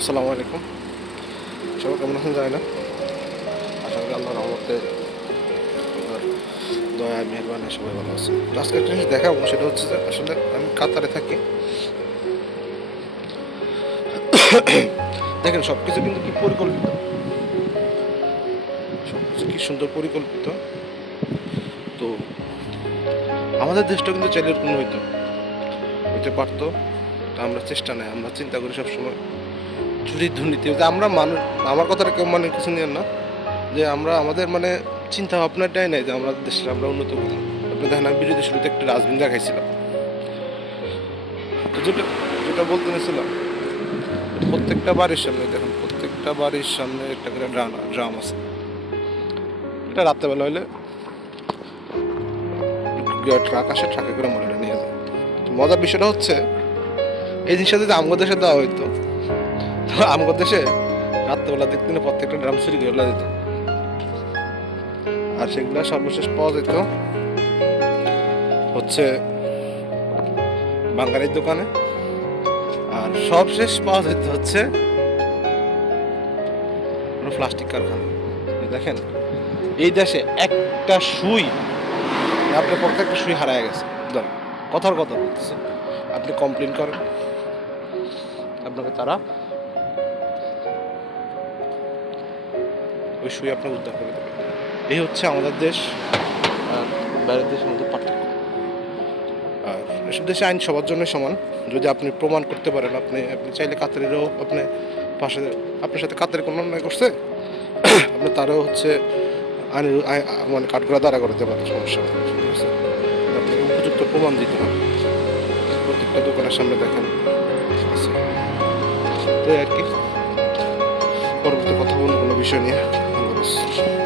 আসসালামু আলাইকুম। সবাই কেমন আছেন জানি না। আশা করি আল্লাহর রহমতে আর দয়া মেহরবানি সবাই ভালো আছে। তো আজকে একটা জিনিস দেখাবো, সেটা হচ্ছে যে আসলে আমি কাতারে থাকি। দেখেন সব কিছু কিন্তু কি পরিকল্পিত, সব কিছু কি সুন্দর পরিকল্পিত। তো আমাদের দেশটা কিন্তু চাইলে এরকম হইতে পারতো। তো আমরা চেষ্টা নেই, আমরা চিন্তা করি সবসময় চুরি দুর্নীতি, যে আমরা মানুষ, আমার কথাটা কেউ মানে কিছু নিয়েন না, যে আমরা আমাদের মানে চিন্তা ভাবনাটাই নাই যে আমাদের দেশটা আমরা উন্নত করব। আপনি দেখেন আমি বিরোধী শুরুতে একটা ডাস্টবিন দেখাইছিলাম। তো যেটা যেটা বলতে নিয়েছিলাম, প্রত্যেকটা বাড়ির সামনে দেখেন, প্রত্যেকটা বাড়ির সামনে একটা করে ড্রাম আছে। এটা রাত্রেবেলা হলে ট্রাক আসে, ট্রাকে করে ময়লাটা নিয়ে যায়। মজার বিষয়টা হচ্ছে এই জিনিসটা যদি আমাদের দেশে দেওয়া হইতো, তো আমাদের দেশে রাত্রেবেলা দেখতে না প্রত্যেকটা ড্রাম চুরি করে দিত। আর সেগুলো সর্বশেষ পাওয়া যেত হচ্ছে বাঙালির দোকানে, আর সবশেষ পাওয়া যেত হচ্ছে প্লাস্টিক কারখানা। দেখেন এই দেশে একটা সুই, আপনার প্রত্যেকটা সুই হারায় গেছে। কথার কথা বলতেছে, আপনি কমপ্লেন করেন, আপনাকে তারা ওই সুই আপনাকে উদ্ধার করে দেবে। এই হচ্ছে আমাদের দেশ আর বাইরের দেশের মধ্যে পার্থক্য। আর এসব দেশে আইন সবার জন্য সমান। যদি আপনি প্রমাণ করতে পারেন, আপনি চাইলে কাতারেরও আপনি পাশে, আপনার সাথে কাতারে কোনো অন্যায় করছে, আপনি তারও হচ্ছে মানে কাঠগড়া দ্বারা করতে পারেন, সমস্যা নেই। ঠিক আছে, আপনাকে উপযুক্ত প্রমাণ দিতে হবে। প্রত্যেকটা দোকানের সামনে দেখেন আছে। তো আর কি, পরবর্তী কথা বলবো কোনো বিষয় নিয়ে। আল্লাহ হাফেজ।